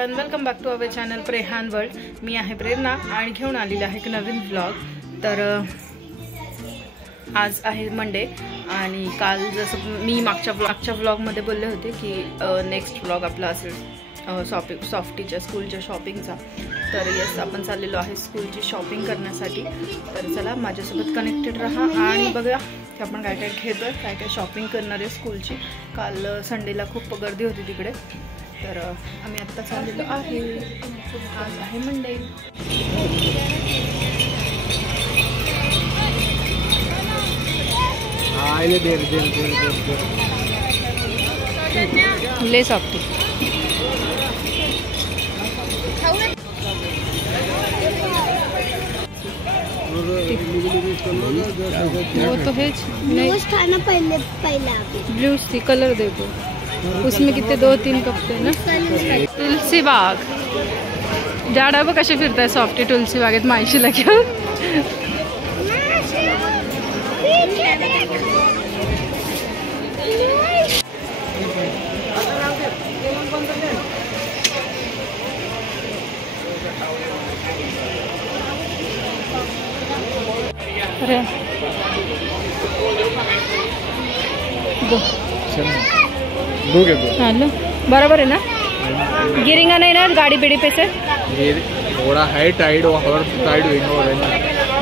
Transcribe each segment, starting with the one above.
Everyone, welcome back to our channel Prehan world. मी आहे प्रेरणा आणि घेऊन आलेली आहे एक नवीन व्लॉग। तर आज आहे मंडे आणि काल जसं मी मागच्या व्लॉगमध्ये बोलले होते की नेक्स्ट व्लॉग आपला असेल सॉफ्टीच्या स्कूलच्या शॉपिंगचा। तर यस, आपण चाललेलो आहे स्कूलची शॉपिंग करण्यासाठी। तर चला माझ्यासोबत कनेक्टेड राहा आणि बघा की आपण काय काय घेतोय, काय काय शॉपिंग करणार आहे स्कूलची। काल संडेला खूप गर्दी होती तिकडे, तर आम्ही आत्ता चाललेलो आहे। आज आहे मंडे। ले सॉफ्टी वो तो है ब्लूज थी, कलर देखो उसमें कितने 2-3 कप थे ना। तुलसी बाग झाडा बघ कसे फिरताय सॉफ्टी तुलसी बागेत माहिशीला घेऊन। अरे लो बराबर है ना, गिरेगा नहीं ना गाड़ी बेड़ी पे से? थोड़ा है टाइड और टाइड होगा,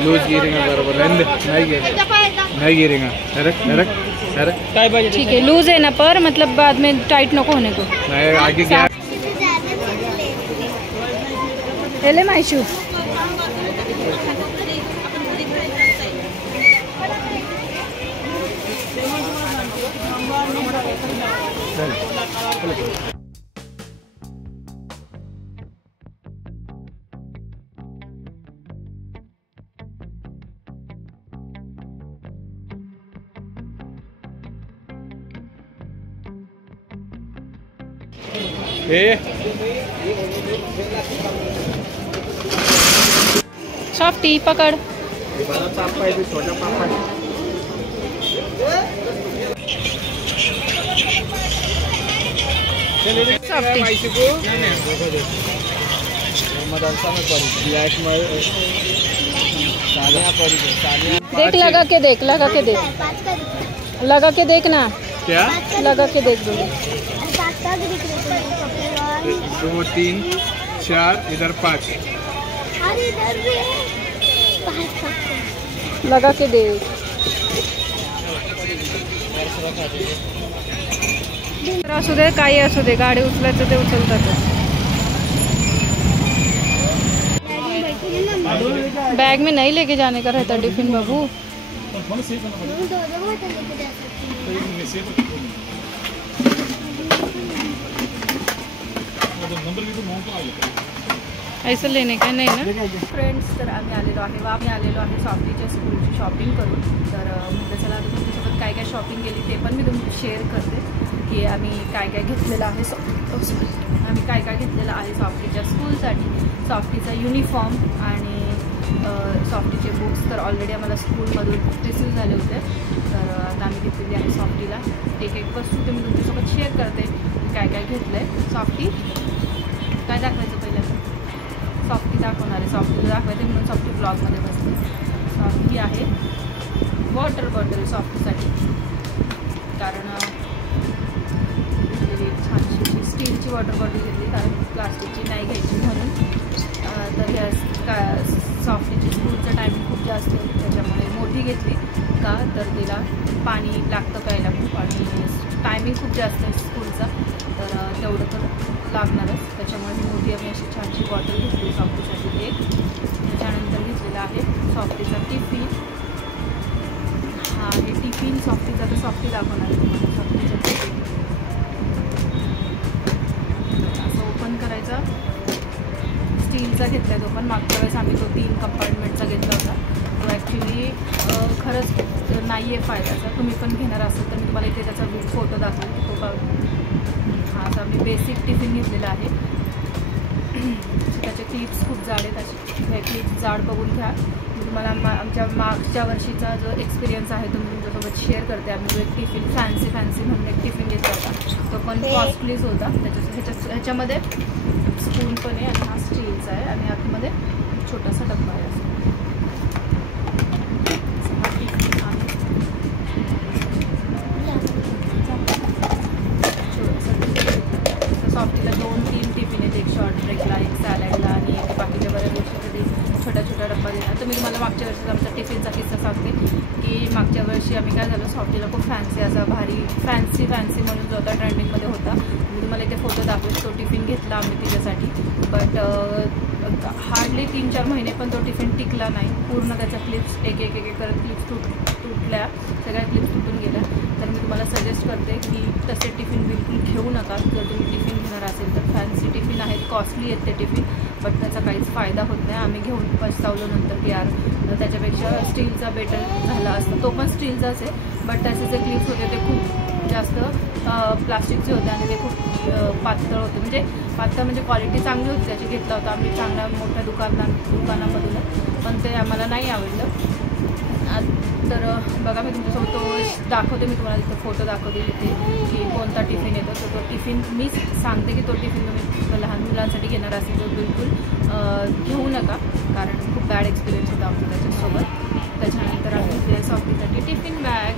लूज गिरेगा बराबर, नहीं गिरेगा। ठीक है, लूज है ना पर मतलब बाद में टाइट नको होने को। नहीं आगे क्या ले माइशू सॉफ्टी पकड़। छोटा पापा मदरसा में पढ़ी, ब्लैक में देख, लगा के देख, लगा के देख, लगा के देख ना। क्या लगा के देख दो। 2 3 4 इधर 5 लगा के देख। असू दे काही असू दे, गाडी उचलायचं ते उचलतात। बैग में नहीं लेके जाने का रहता टिफिन बाबू। ऐसा लेने का नाही ना फ्रेंड्स। तर आम्ही आलेलो आहे सॉफ्टीच्या स्कूलची शॉपिंग करून। तर म्हटलं चला तुमच्यासोबत काय काय शॉपिंग केली ते पण मी तुमची शेअर करते की आम्ही काय काय घेतलेलं आहे सॉफ्टीच्या स्कूलसाठी। सॉफ्टीचा युनिफॉर्म आणि सॉफ्टीचे बुक्स तर ऑलरेडी आम्हाला स्कूलमधून रिसीव झाले होते। तर आता आम्ही घेतलेली आहे सॉफ्टीला एक वस्तू ते मी तुमच्यासोबत शेअर करते काय काय घेतलं आहे। सॉफ्टी काय दाखवायचं पहिलं? सॉफ्टी दाखवणार आहे, सॉफ्टीला दाखवायचं म्हणून सॉफ्टी ब्लॉगमध्ये बसते। सॉफ्टी आहे वॉटर बॉटल सॉफ्टीसाठी, कारण छानशी स्टीलची वॉटर बॉटल घेतली कारण प्लास्टिकची नाही घ्यायची म्हणून। तर या सॉफ्टीची स्कूलचं टायमिंग खूप जास्त आहे त्याच्यामुळे मोठी घेतली का तर तिला पाणी लागतं प्यायला खूप आणि टायमिंग खूप जास्त आहे स्कूलचा, तर तेवढं तर लागणारच। त्याच्यामुळे ही मोठी आम्ही अशी छानशी बॉटल घेतली सॉफ्टीसाठी एक। त्याच्यानंतर घेतलेला आहे सॉफ्टीचा टिफिन। हा आहे टिफिन सॉफ्टीचा, तर सॉफ्टी दाखवणार आहे तुम्हाला सॉफ्टीचा टिफिन। असं ओपन करायचा, स्टीलचा घेतला आहे तो पण। मागच्या वेळेस आम्ही तो 3 कंपार्टमेंटचा घेतला होता, तो ॲक्च्युली खरंच नाही आहे फायद्याचा। तुम्ही पण घेणार असेल तर मी तुम्हाला इथे त्याचा फोटो दाखवेल तो बघ। हा असा मी बेसिक टिफिन घेतलेला आहे, त्याचे क्लिप्स खूप जाड आहेत, त्याचे क्लिप्स जाड बघून घ्या। मी तुम्हाला आमच्या मागच्या वर्षीचा जो एक्सपिरियन्स आहे तो मी तुमच्यासोबत शेअर करते। आम्ही जो एक टिफिन फॅन्सी म्हणून एक टिफिन घेतला होता, तो पण कॉस्टलीच होता। ह्याच्यामध्ये स्पून पण आहे आणि हा स्टीलचा आहे आणि आतमध्ये छोटासा डब्बा आहे असं. सॉफ्टीला 2-3 टिफिन आहेत, एक शॉर्ट ब्रेकला, एक सॅलडला आणि एक बाकीच्या बऱ्याच गोष्टीसाठी छोटा छोटा डब्बा देणार. तर मी तुम्हाला मागच्या वर्षीचा आमचा टिफिनचा किस्सा सांगते की मागच्या वर्षी आम्ही काय झालं, सॉफ्टीला खूप फॅन्सी असा भारी फॅन्सी म्हणून जो होता ट्रेंडिंगमध्ये होता. मी तुम्हाला इथे फोटो दाखवेल. तो टिफिन घेतला आम्ही तिच्यासाठी, बट हार्डली 3-4 महिने पण तो टिफिन टिकला नाही. पूर्ण त्याच्या क्लिप्स एक करत क्लिप्स तुटल्या, सगळ्या क्लिप्स तुटून गेल्या. तर मी तुम्हाला सजेस्ट करते की तसे टिफिन बिलकुल घेऊ नका. जर तुम्ही टिफिन घेणार असेल तर फॅन्सी टिफिन आहेत, कॉस्टली आहेत ते टिफिन, बट त्याचा काहीच फायदा होत नाही. आम्ही घेऊन पछतावलो नंतर की यार त्याच्यापेक्षा स्टीलचा बेटर झाला असता. तो पण स्टीलचाच आहे, बट त्याचे जे क्लिप्स होते ते खूप जास्त प्लास्टिकचे होते आणि ते खूप पातळ होते. म्हणजे क्वालिटी चांगली होती त्याची. घेतला होता आम्ही चांगल्या मोठ्या दुकानामधून, पण ते आम्हाला नाही आवडलं. तर बघा मी तुमच्यासोबत तो दाखवते, मी तुम्हाला तिथं फोटो दाखवते इथे की कोणता टिफिन येतो. तर तो टिफिन मीच सांगते की तो टिफिन तुम्ही लहान मुलांसाठी घेणार असेल तर बिलकुल घेऊ नका, कारण खूप बॅड एक्सपिरियन्स होता आमचा त्याच्यासोबत. त्याच्यानंतर आम्ही सॉफ्टीसाठी टिफिन बॅग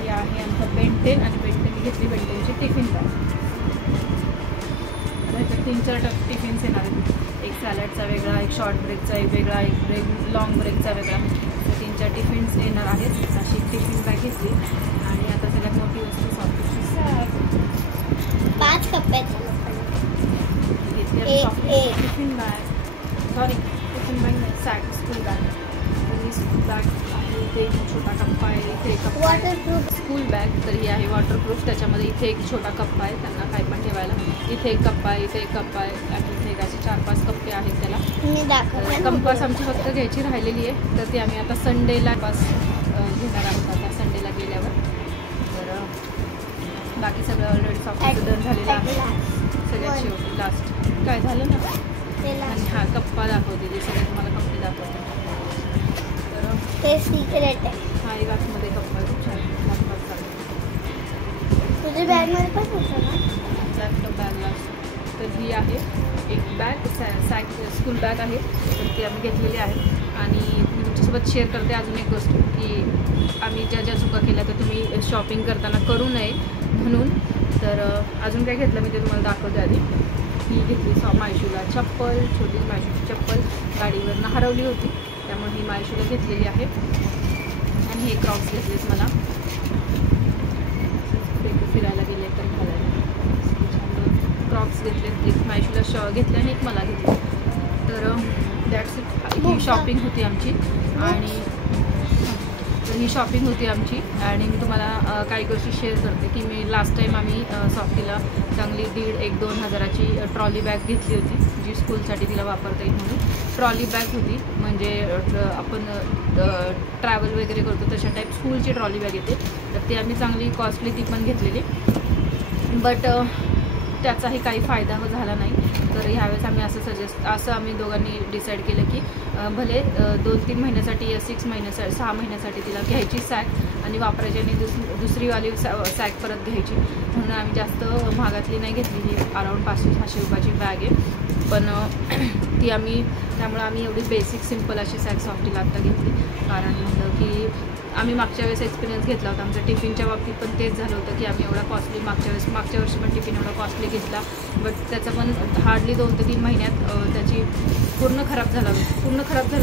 ही आहे आमचा बेंटेन, आणि मी घेतली बेंटेनची टिफिन बॅग. त्याच्यात 3-4 टिफिन्स येणार आहेत. एक सॅलडचा वेगळा, एक शॉर्ट ब्रेकचा एक वेगळा, एक लॉंग ब्रेकचा वेगळा. 3-4 टिफिन्स येणार आहेत. अशी टिफिन बॅग घेतली. आणि आता सगळ्यात मोठी वस्तू सॉफ्टीची सॅग. 5 कप्प्याची घेतली टिफिन बॅग. टिफिन बॅग नाही, sag school bag. School bag आहे. इथे एक छोटा कप्पा आहे, इथे एक कप्पा वॉटरप्रूफ स्कूल बॅग. तर ही आहे वॉटरप्रूफ. त्याच्यामध्ये इथे एक छोटा कप्पा आहे त्यांना काही पण ठेवायला. इथे एक कप्पा आहे, इथे एक कप्पा आहे आणि इथे एक असे 4-5 कप्पे आहेत त्याला. मी दाखवते. कंपास आमची फक्त घ्यायची राहिलेली आहे, तर ती आम्ही आता संडेला पास घेणार आहोत. आता संडेला गेल्यावर. तर बाकी सगळं ऑलरेडी सॉफ्टवेअर डन झालेलं आहे. सगळ्यात शेवटी लास्ट काय झालं ना. आणि हा कप्पा दाखवते, जे सगळे तुम्हाला कप्पे दाखवते. तर ते सिक्रेट आहे. हा एक आतमध्ये कप्पा खूप छान तुझ्या बॅगमध्ये पण होतं ना लॅपटॉप बॅगला. तर ही आहे एक बॅग, सॅग स्कूल बॅग आहे. तर ती आम्ही घेतलेली आहे. आणि मी तुमच्यासोबत शेअर करते अजून एक गोष्ट की आम्ही ज्या चुका केल्या तर तुम्ही शॉपिंग करताना करू नये म्हणून. तर अजून काय घेतलं मी ते तुम्हाला दाखवते आधी. ही घेतली मायशूला चप्पल, छोटी मायशूची चप्पल गाडीवरनं हरवली होती, त्यामुळे ही मायशूला घेतलेली आहे. आणि हे क्रॉक्स घेतलेत मला फिरायला गेले तर घालायला. क्रॉक्स घेतलेत, एक मायशूला घेतले आणि एक मला घेतले. तर दॅट्स इट. ही शॉपिंग होती आमची. आणि तर ही शॉपिंग होती आमची. आणि मी तुम्हाला काही गोष्टी शेअर करते की मी लास्ट टाईम आम्ही सॉफ्टीला चांगली 1,500-2 हजाराची ट्रॉली बॅग घेतली होती, जी स्कूलसाठी तिला वापरता येईल म्हणून. ट्रॉली बॅग होती, म्हणजे आपण ट्रॅव्हल वगैरे करतो तशा टाईप स्कूलची ट्रॉली बॅग येते. तर ती आम्ही चांगली कॉस्टली ती पण घेतलेली, बट त्याचाही काही फायदा झाला नाही. तर ह्यावेळेस आम्ही असं आम्ही दोघांनी डिसाईड केलं की भले 2-3 महिन्यासाठी या 6 महिन्यासाठी तिला घ्यायची सॅक आणि वापरायची आणि दुसरीवाली सॅक परत घ्यायची. म्हणून आम्ही जास्त महागातली नाही घेतली. ही अराऊंड 500-600 रुपयाची बॅग आहे, पण त्यामुळे आम्ही एवढी बेसिक सिम्पल अशी सॅक सॉफ्टीला आत्ता घेतली. कारण म्हणलं की आम्ही मागच्या वेळेस एक्सपिरियन्स घेतला होता आमच्या टिफिनच्या बाबतीत पण तेच झालं होतं की आम्ही एवढा कॉस्टली मागच्या वर्षी पण टिफिन एवढा कॉस्टली घेतला, बट त्याचा पण हार्डली 2 ते 3 महिन्यात त्याची पूर्ण खराब झाला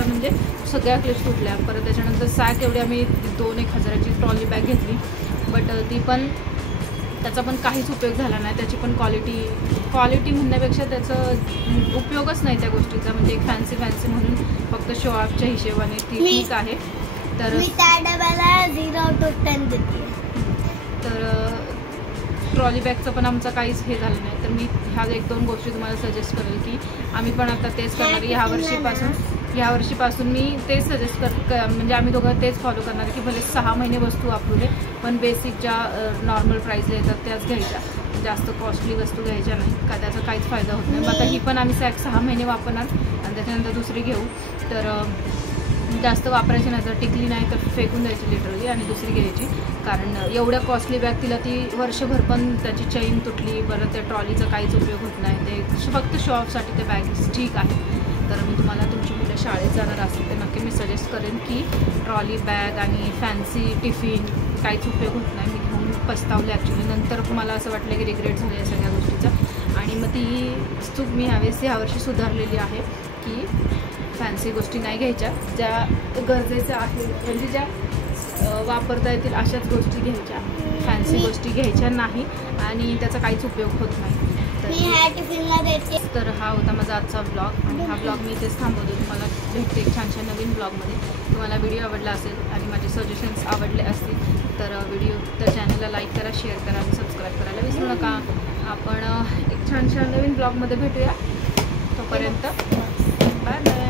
म्हणजे सगळ्या क्लिप्स तुटल्या. परत त्याच्यानंतर सॅक एवढी आम्ही 2-1 हजाराची ट्रॉली बॅग घेतली, बट त्याचा पण काहीच उपयोग झाला नाही. त्याची पण क्वालिटी म्हणण्यापेक्षा त्याचा उपयोगच नाही त्या गोष्टीचा. म्हणजे एक फॅन्सी म्हणून फक्त शो ऑफच्या हिशेबाने ती ठीक आहे. तर मी त्या डब्याला 0 out of 10 देते. तर ट्रॉली बॅगचं पण आमचं काहीच हे झालं नाही. तर मी ह्या 1-2 गोष्टी तुम्हाला सजेस्ट करेल की आम्ही पण आता तेच करणार. ह्या वर्षीपासून मी तेच सजेस्ट म्हणजे आम्ही दोघं तेच फॉलो करणार की भले 6 महिने वस्तू वापरू दे, पण बेसिक ज्या नॉर्मल प्राईसला येतात त्याच घ्यायच्या, जास्त कॉस्टली वस्तू घ्यायच्या नाही, का त्याचा काहीच फायदा होत नाही. मग आता ही पण आम्ही सॅक 6 महिने वापरणार आणि त्याच्यानंतर दुसरी घेऊ. तर जास्त वापरायची नाही, जर टिकली नाही तर फेकून द्यायची लिटरली आणि दुसरी घ्यायची. कारण एवढ्या कॉस्टली बॅग तिला ती वर्षभर पण त्याची चेन तुटली, बरं त्या ट्रॉलीचा काहीच उपयोग होत नाही. ते फक्त शो ऑफसाठी ते बॅग ठीक आहे. तर मी तुम्हाला तुमची मुलं शाळेत जाणार असेल तर नक्की मी सजेस्ट करेन की ट्रॉली बॅग आणि फॅन्सी टिफिन काहीच उपयोग होत नाही. मी घेऊन पस्तावले ॲक्च्युली. नंतर मला असं वाटलं की रिग्रेट झालं या सगळ्या गोष्टीचा. आणि मग ती चूक मी ह्यावर्षी सुधारलेली आहे की फॅन्सी गोष्टी नाही घ्यायच्या, ज्या गरजेच्या आहेत म्हणजे ज्या वापरता येतील अशाच गोष्टी घ्यायच्या. फॅन्सी गोष्टी घ्यायच्या नाही आणि त्याचा काहीच उपयोग होत नाही. तर हा होता माझा आजचा ब्लॉग आणि हा ब्लॉग मी इथेच थांबवते. तुम्हाला भेटते एक छान छान नवीन ब्लॉगमध्ये. तुम्हाला व्हिडिओ आवडला असेल आणि माझे सजेशन्स आवडले असतील तर चॅनलला लाईक करा, शेअर करा आणि सबस्क्राईब करायला विसरू नका. आपण एक छान छान नवीन ब्लॉगमध्ये भेटूया. तोपर्यंत बाय बाय.